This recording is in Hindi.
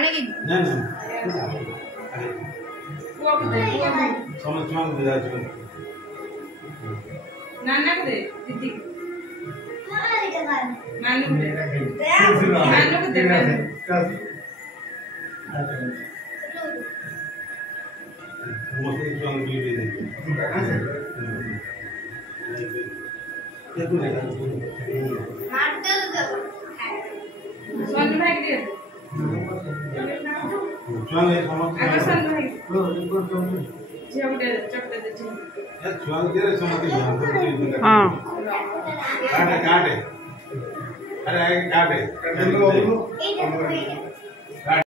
आनेगी नहीं वो दे समझ में दिया जो नाना को दे दीदी नानू को दे मुझे जो भी दे सोनू भाई के दे जुआन ये समझ अगर सोनू भाई जी हम दे चपटे दे जी ये जुआन दे समझ में हां काटे काटे अरे काटे